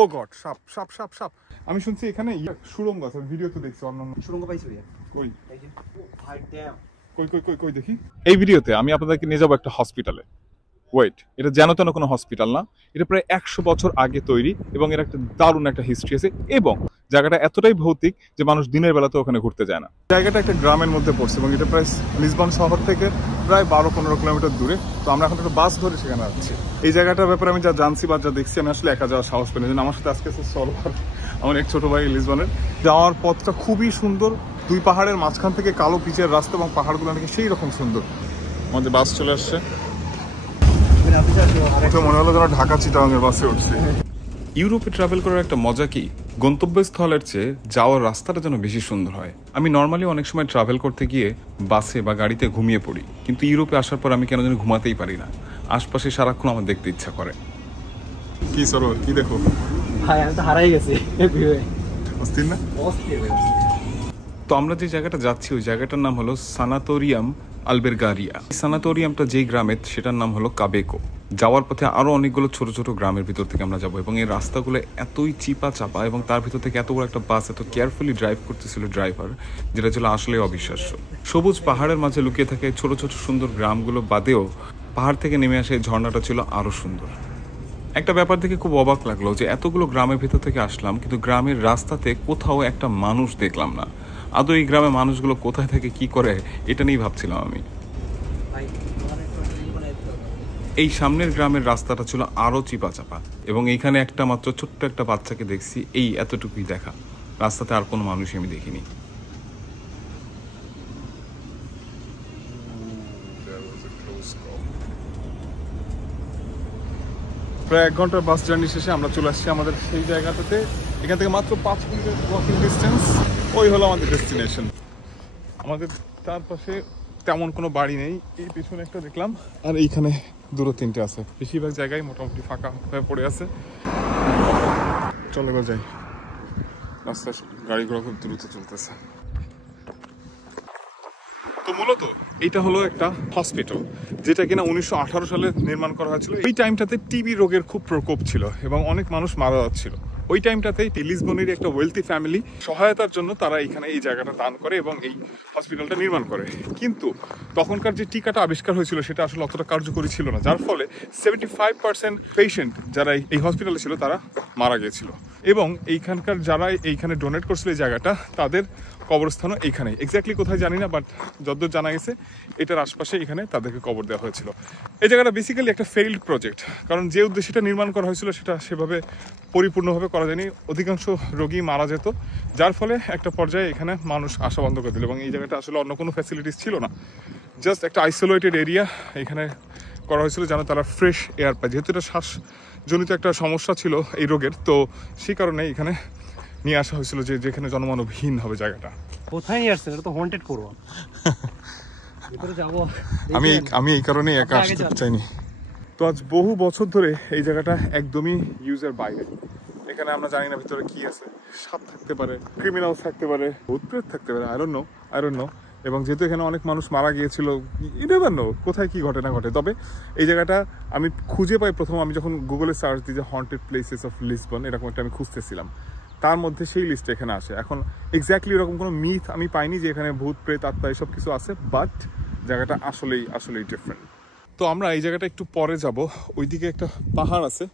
ও god, সাপ সাপ সাপ সাপ। আমি শুনছি এখানে সুড়ঙ্গ আছে, ভিডিও তো দেখছি অন্যান্য সুড়ঙ্গ পাইছো? কই ভাই ড্যাম, কই কই কই কই দেখি। এই ভিডিওতে আমি আপনাদেরকে নিয়ে যাবো একটা হসপিটালে। ওয়েট, এটা যেন তেন কোনো হসপিটাল না, এটা প্রায় 100 বছর আগে তৈরি এবং এর একটা দারুণ একটা হিস্ট্রি আছে এবং জায়গাটা এতটাই ভৌতিক যে মানুষ দিনের বেলাতে ওখানে ঘুরতে যায় না। জায়গাটা একটা গ্রামের মধ্যে পড়ছে এবং এটা প্রায় লিসবন শহর থেকে প্রায় 12-15 কিলোমিটার দূরে। তো আমরা এখন একটা বাস ধরে সেখানে যাচ্ছি। এই জায়গাটার ব্যাপারে আমি যা জানছি বা যা দেখছি, আমি আসলে একা যাওয়ার সাহস পাইনি। আমার সাথে আজকে সরোয়ার, আমার এক ছোট ভাই লিসবনের। যাওয়ার পথটা খুবই সুন্দর, দুই পাহাড়ের মাঝখান থেকে কালো পিচের রাস্তা এবং পাহাড়গুলো নাকি সেই রকম সুন্দর। আমাদের বাস চলে আসছে, মনে হলো যেন ঢাকা চিটাগাংয়ের বাসে উঠছে। ইউরোপে ট্রাভেল করার একটা মজা কি, গন্তব্যস্থলের চেয়ে যাওয়ার রাস্তাটা যেন বেশি সুন্দর হয়। আমি নর্মালি অনেক সময় ট্রাভেল করতে গিয়ে বাসে বা গাড়িতে ঘুমিয়ে পড়ি, কিন্তু ইউরোপে আসার পর আমি কেন যেন ঘুমাতেই পারি না। আশপাশে সারাক্ষণ আমার দেখতে ইচ্ছা করে। কি সরো, কি দেখো ভাই? আমি তো হারাই গেছি। অস্থির না? তো আমরা যে জায়গাটা যাচ্ছি ওই জায়গাটার নাম হলো সানাটোরিয়াম আলবেরগারিয়া। সানাটোরিয়ামটা যেই গ্রামের, সেটার নাম হলো কাবেকো। যাওয়ার পথে আরো অনেকগুলো ছোট ছোট গ্রামের ভিতর থেকে আমরা যাবো এবং এই রাস্তাগুলো এতই চিপা চাপা এবং তার ভিতর থেকে এত বড় একটা বাস এত কেয়ারফুলি ড্রাইভ করতেছিল ড্রাইভার, যেটা ছিল আসলে অবিশ্বাস্য। সবুজ পাহাড়ের মাঝে লুকিয়ে থাকে ছোট ছোট সুন্দর গ্রামগুলো বাদেও পাহাড় থেকে নেমে আসে এই ঝর্ণাটা ছিল আরো সুন্দর। একটা ব্যাপার দেখে খুব অবাক লাগলো যে এতগুলো গ্রামের ভিতর থেকে আসলাম, কিন্তু গ্রামের রাস্তাতে কোথাও একটা মানুষ দেখলাম না। আদৌ এই গ্রামের মানুষগুলো কোথায় থেকে কি করে এটা নিয়েই ভাবছিলাম আমি। এই সামনের গ্রামের রাস্তাটা ছিল আরো চিপা চাপা এবং এইখানে একটা মাত্র ছোট্ট একটা বাচ্চাকে দেখছি, এই এতটুকুই দেখা। রাস্তাতে আর কোনো মানুষই আমি দেখিনি। প্রায় 1 ঘন্টার বাস জার্নি শেষে আমরা চলে আসছি আমাদের সেই জায়গাটাতে। এখান থেকে মাত্র 5 মিনিটের ওয়াকিং ডিস্টেন্স। ওই হলো আমাদের ডেস্টিনেশন। আমাদের চারপাশে তেমন কোনো বাড়ি নেই, এই পেছনে একটা দেখলাম আর এইখানে 2-3টে আছে। বেশিরভাগ জায়গায় মোটামুটি ফাঁকা হয়ে পড়ে আছে। চলে যাই, রাস্তা গাড়ি ঘোড়া খুব দ্রুত চলতেছে। তো মূলত এটা হলো একটা হসপিটাল, যেটা কিনা 1918 সালে নির্মাণ করা হয়েছিল। এই টাইমটাতে টিবি রোগের খুব প্রকোপ ছিল এবং অনেক মানুষ মারা যাচ্ছিল। ওই টাইমটাতে লিসবনের একটা ওয়েলথি ফ্যামিলি সহায়তার জন্য তারা এখানে এই জায়গাটা দান করে এবং এই হসপিটালটা নির্মাণ করে। কিন্তু তখনকার যে টিকাটা আবিষ্কার হয়েছিল সেটা আসলে অতটা কার্যকরী ছিল না, যার ফলে 75% পেশেন্ট যারা এই হসপিটালে ছিল তারা মারা গিয়েছিল। এবং এইখানকার যারা এইখানে ডোনেট করছিল এই জায়গাটা, তাদের কবরস্থানও এইখানে। এক্স্যাক্টলি কোথায় জানি না, বাট যতদূর জানা গেছে এটার আশপাশে এখানে তাদেরকে কবর দেওয়া হয়েছিল। এই জায়গাটা বেসিক্যালি একটা ফেইল্ড প্রজেক্ট, কারণ যে উদ্দেশ্যটা নির্মাণ করা হয়েছিল সেটা সেভাবে পরিপূর্ণভাবে করা যায়নি। অধিকাংশ রোগী মারা যেত, যার ফলে একটা পর্যায়ে এখানে মানুষ আসা বন্ধ করে দিল এবং এই জায়গাটা আসলে অন্য কোনো ফ্যাসিলিটিস ছিল না, জাস্ট একটা আইসোলেটেড এরিয়া এখানে করা হয়েছিল যেন তারা ফ্রেশ এয়ার পায়। যেহেতু এটা শ্বাসজনিত একটা সমস্যা ছিল এই রোগের, তো সেই কারণে এখানে নিয়ে আসা হয়েছিল যে যেখানে জনমানবহীন হবে জায়গাটা। কোথায় নিয়ে আসছেন? এটা তো হন্টেড করবো। ভিতরে যাবো আমি এই কারণে একা আসতে চাইনি। তো আজ বহু বছর ধরে এই জায়গাটা একদমই ইউজের বাইরে। এখানে আমরা জানি না ভিতরে কি আছে, সাপ থাকতে পারে, ক্রিমিনাল থাকতে পারে, ভূতপ্রেত থাকতে পারে, আই ডোন্ট নো। এবং যেহেতু এখানে অনেক মানুষ মারা গিয়েছিল, কোথায় কি ঘটনা ঘটে। তবে এই জায়গাটা আমি খুঁজে পাই প্রথম আমি যখন গুগলে সার্চ দিই যে হন্টেড প্লেসেস অফ লিসবন, এরকম একটা আমি খুঁজতেছিলাম, তার মধ্যে সেই লিস্টে এখানে আসে। এখন এক্স্যাক্টলি এরকম কোনো মিথ আমি পাইনি যে এখানে ভূত প্রেত আত্মা এসব কিছু আছে, বাট জায়গাটা আসলেই ডিফারেন্ট। তো আমরা এই জায়গাটা একটু পরে যাব। ওইদিকে একটা পাহাড় আছে,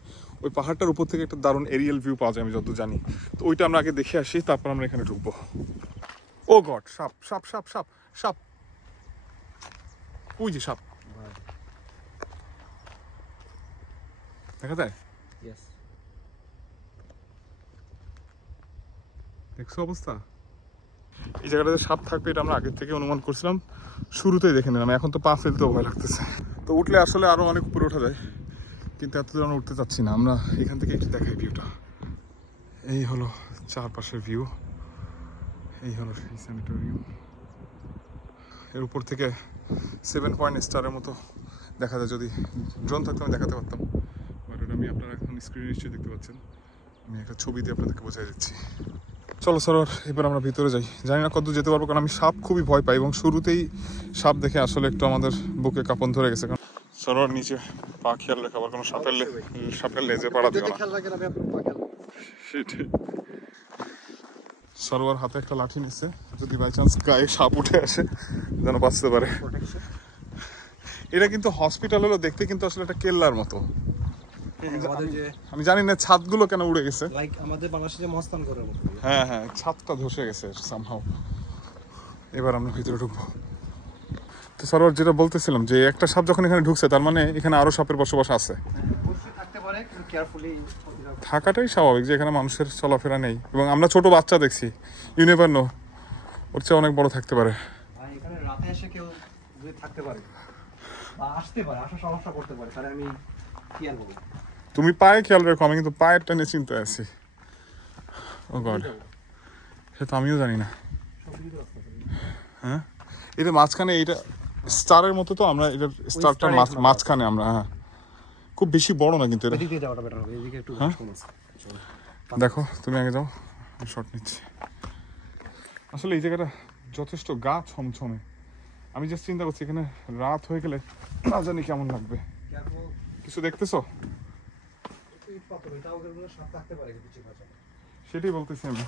ওই পাহাড়টার উপর থেকে একটা দারুণ এরিয়াল ভিউ পাওয়া যায় আমি যত জানি। তো ওইটা আমরা আগে দেখে আসি, তারপর আমরা এখানে ঢুকবো। ও গড, সাপ সাপ সাপ সাপ সাপ, ওই যে সাপ দেখা যায়, দেখছো অবস্থা। এই জায়গাটাতে সাপ থাকবে এটা আমরা আগের থেকে অনুমান করছিলাম, শুরুতেই দেখে নিলাম। এখন তো পা ফেলতেও ভয় লাগতেছে। তো উঠলে আসলে আরো অনেক উপরে ওঠা যায়, কিন্তু এত দূর আমরা উঠতে চাচ্ছি না। আমরা এখান থেকে একটু দেখাই ভিউটা। এই হলো চারপাশের ভিউ, এই হলো সেই স্যানিটোরিয়াম। এর উপর থেকে 7 পয়েন্ট স্টারের মতো দেখা যায়। যদি ড্রোন থাকতো আমি দেখাতে পারতাম, বাট ওটা আমি আপনারা এখন স্ক্রিনে নিশ্চয়ই দেখতে পাচ্ছেন। আমি একটা ছবি দিয়ে আপনাদেরকে বোঝাই দিচ্ছি। চলো সরোয়ার, এবার আমরা ভিতরে যাই। জানি না কত যেতে পারবো, কারণ আমি সাপ খুবই ভয় পাই এবং শুরুতেই সাপ দেখে আসলে একটু আমাদের বুকে কাঁপন ধরে গেছে। কারণ সরোয়ার নিচে পা খেয়াল রেখে আবার কোনো সাপের লেজে পাড়া দিও না। সেটাই। সরোয়ার হাতে একটা লাঠি নিচ্ছে, যদি বাই চান্স গায়ে সাপ উঠে আসে যেন বাঁচতে পারে। এটা কিন্তু হসপিটাল হলো দেখতে, কিন্তু আসলে একটা কেল্লার মতো। আমি জানি না ছাদগুলো কেন উড়ে গেছে। আমাদের বাংলাদেশে যে মস্তান করে হ্যাঁ হ্যাঁ, ছাদটা ধসে গেছে সামহাও। এবার আমরা ভিতরে ঢুকবো। তো সরোয়ার যেটা বলতেছিলাম যে একটা সাপ যখন এখানে ঢুকছে তার মানে এখানে আরো সাপের বসবাস আছে। থাকাটাই স্বাভাবিক, যে এখানে মানুষের চলাফেরা নেই, এবং আমরা ছোট বাচ্চা দেখছি, ইউ নেভার নো, ওর চেয়ে অনেক বড় থাকতে পারে। এখানে রাতে এসে কেউ যদি থাকতে পারে বা আসতে পারে, আসার সমস্যা করতে পারে, তাহলে আমি কি আর বলবো। তুমি পায়ে খেয়াল রেখো, আমি কিন্তু পায়েরটা নিয়ে চিন্তায় আছি। ও গড, সে তো আমিও জানি না। হ্যাঁ, এটা মাঝখানে, এইটা স্টারের মতো, তো আমরা এটার স্টারটা মাঝখানে আমরা। হ্যাঁ, খুব বেশি বড় না কিন্তু এটা। হ্যাঁ, দেখো তুমি আগে যাও, আমি শট নিচ্ছি। আসলে এই জায়গাটা যথেষ্ট গা ছমছমে। আমি জাস্ট চিন্তা করছি এখানে রাত হয়ে গেলে না জানি কেমন লাগবে। কিছু দেখতেছো? সেটাই বলতেছি আমি।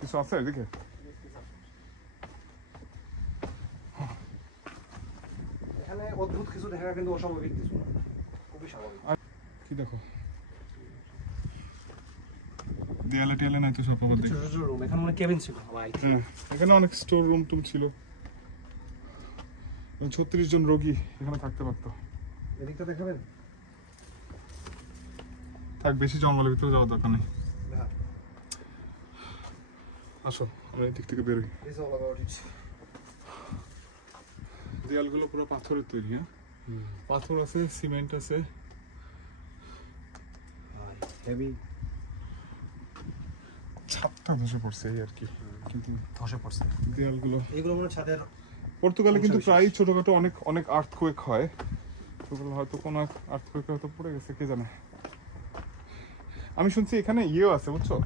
কিছু আছে এদিকে? এখানে অদ্ভুত কিছু দেখা, কিন্তু অস্বাভাবিক কিছু না, খুবই স্বাভাবিক। কি দেখো? দেয়ালে টেয়ালে নাই তো সব আবার দেখি। রুম, এখানে মানে কেবিন ছিল। এখানে অনেক স্টোর রুম টুম ছিল। 36 জন রোগী এখানে থাকতে পারতো। এদিকটা দেখাবেন? থাক, বেশি জঙ্গলের ভিতরে যাওয়ার দরকার নেই। আসো আমরা এই দিক থেকে বেরোই। দেয়ালগুলো পুরো পাথরের তৈরি। হ্যাঁ, পাথর আছে, সিমেন্ট আছে। ছাদটা ধসে পড়ছে এই আর কি, কিন্তু ধসে পড়ছে দেয়ালগুলো। এইগুলো মানে ছাদের। পর্তুগালে কিন্তু প্রায় ছোটখাটো অনেক আর্থকোয়েক হয়। হয়তো কোনো আর্থকোয়েক হয়তো পড়ে গেছে, কে জানে। আমি শুনছি এখানে ইয়েও আছে, বুঝছো,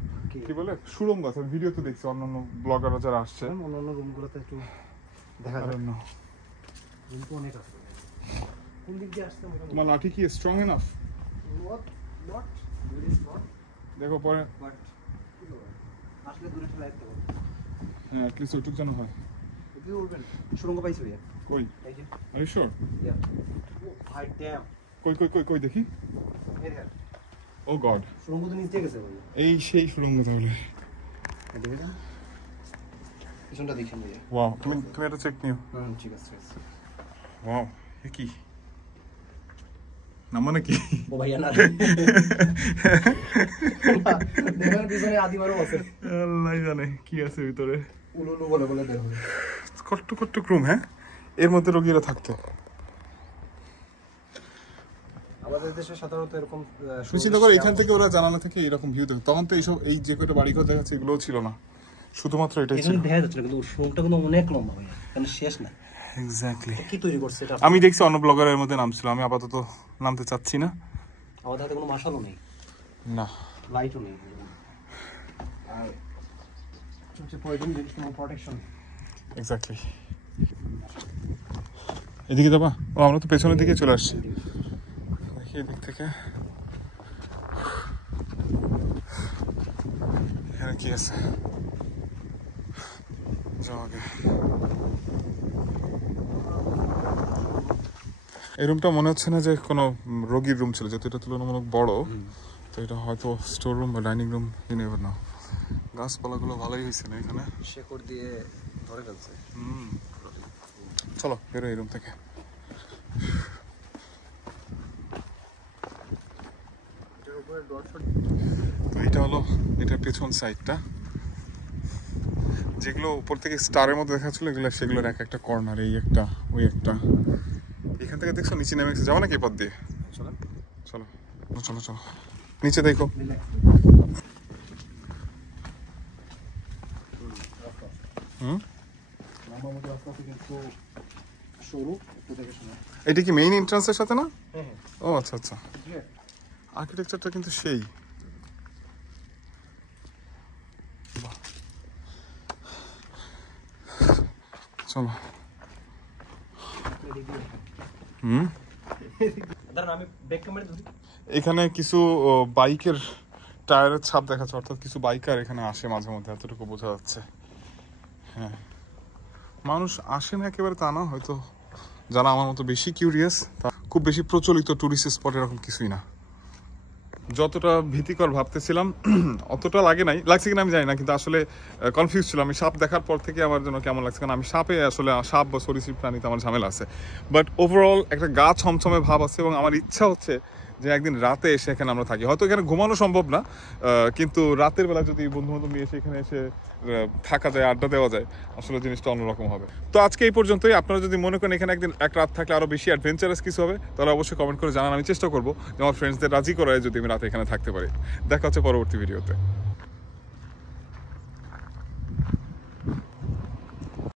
কি বলে, সুড়ঙ্গ আছে। ভিডিও তো দেখছি অন্যান্য ব্লগাররা যারা আসছে। অন্যান্য রুমগুলোতে একটু দেখা যায় না, রুম তো অনেক আছে। কোন দিক দিয়ে আসছে? তোমার লাঠি কি স্ট্রং এনাফ? নট দেখো পরে বাট আসলে দূরে ঠেলা দিতে হবে। হ্যাঁ, অ্যাট লিস্ট ওইটুক যেন হয়। এদিকে উঠবেন। সুড়ঙ্গ পাইছো? কই? এই যে। Are you sure? ইয়া। ও ভাই ড্যাম। কই দেখি। এই দেখেন। ও গড, সুড়ঙ্গ তো নিচে গেছে ভাই। এই সেই সুড়ঙ্গ তাহলে। দেখেন পিছনটা দেখেন ভাই। ওয়াও, তুমি এটা চেক নিও। ঠিক আছে। ওয়াও, এ কি না, মানে কি? ও ভাইয়া না, দেখেন পিছনে আদিবারও আছে। আল্লাহ জানে কি আছে ভিতরে। উলুলু বলে বলে বের হবে। কট্ট রুম। হ্যাঁ, এর মধ্যে রোগীরা থাকতো। আমাদের দেশে সাধারণত এরকম চিন্তা করে এখান থেকে ওরা জানালা থেকে এরকম ভিউ দেখো। তখন তো এইসব এই যে কয়টা বাড়িঘর দেখাচ্ছে এগুলোও ছিল না, শুধুমাত্র এটাই ছিল। দেখা যাচ্ছে, কিন্তু রুমটা কিন্তু অনেক লম্বা ভাই, কারণ শেষ না। এক্স্যাক্টলি। কি তৈরি করছে এটা? আমি দেখছি অন্য ব্লগারের মধ্যে নামছিল, আমি আপাতত নামতে চাচ্ছি না। আমাদের হাতে কোনো মাশালও নেই, না লাইটও নেই, আর সবচেয়ে প্রয়োজনীয় জিনিস তোমার প্রোটেকশন। এক্স্যাক্টলি। এদিকে যাবা? ও, আমরা তো পেছনের দিকে চলে আসছি। দেখি এদিক থেকে এখানে কি আছে। যাও আগে। এই রুমটা মনে হচ্ছে না যে কোনো রোগীর রুম ছিল, যেহেতু এটা তুলনামূলক বড়। তো এটা হয়তো স্টোর রুম বা dining room, you never know. গাছপালাগুলো ভালোই হয়েছে না এখানে, শেকড় দিয়ে ধরে ফেলছে। চলো বেরো এই রুম থেকে। তো এটা হলো এটার পেছন সাইডটা। যেগুলো উপর থেকে স্টারের মধ্যে দেখাচ্ছিল এগুলো, সেগুলোর এক একটা কর্নার, এই একটা, ওই একটা। এখান থেকে দেখছো নিচে নেমে যাবো নাকি এই পথ দিয়ে? চলো নিচে দেখো। এটা কি মেইন এন্ট্রান্সের সাথে না? ও আচ্ছা। আর্কিটেকচারটা কিন্তু সেই। চলো। হুম, আমি ব্যাক ক্যামেরা ধরি। এখানে কিছু বাইকের টায়ারের ছাপ দেখা যাচ্ছে, অর্থাৎ কিছু বাইকার এখানে আসে মাঝে মধ্যে, এতটুকু বোঝা যাচ্ছে। হ্যাঁ, মানুষ আসে না একেবারে তা না, হয়তো যারা আমার মতো বেশি কিউরিয়াস, খুব বেশি প্রচলিত টুরিস্ট স্পট এরকম কিছুই না। যতটা ভীতিকর ভাবতেছিলাম অতটা লাগছে কিনা আমি জানি না, কিন্তু আসলে কনফিউজ ছিলাম। আমি সাপ দেখার পর থেকে আমার জন্য কেমন লাগছে, কারণ আমি সাপ বা সরীসৃপ প্রাণীতে আমার ঝামেলা আছে, বাট ওভারঅল একটা গা ছমছমে ভাব আছে। এবং আমার ইচ্ছা হচ্ছে যে একদিন রাতে এসে এখানে আমরা থাকি। হয়তো এখানে ঘুমানো সম্ভব না, কিন্তু রাতের বেলা যদি বন্ধু বান্ধব নিয়ে এসে এখানে এসে থাকা যায়, আড্ডা দেওয়া যায়, আসলে জিনিসটা অন্যরকম হবে। তো আজকে এই পর্যন্তই। আপনারা যদি মনে করেন এখানে একদিন এক রাত থাকলে আরও বেশি অ্যাডভেঞ্চারাস কিছু হবে, তাহলে অবশ্যই কমেন্ট করে জানান। আমি চেষ্টা করবো যে আমার ফ্রেন্ডসদের রাজি করায় যদি আমি রাতে এখানে থাকতে পারি। দেখা হচ্ছে পরবর্তী ভিডিওতে।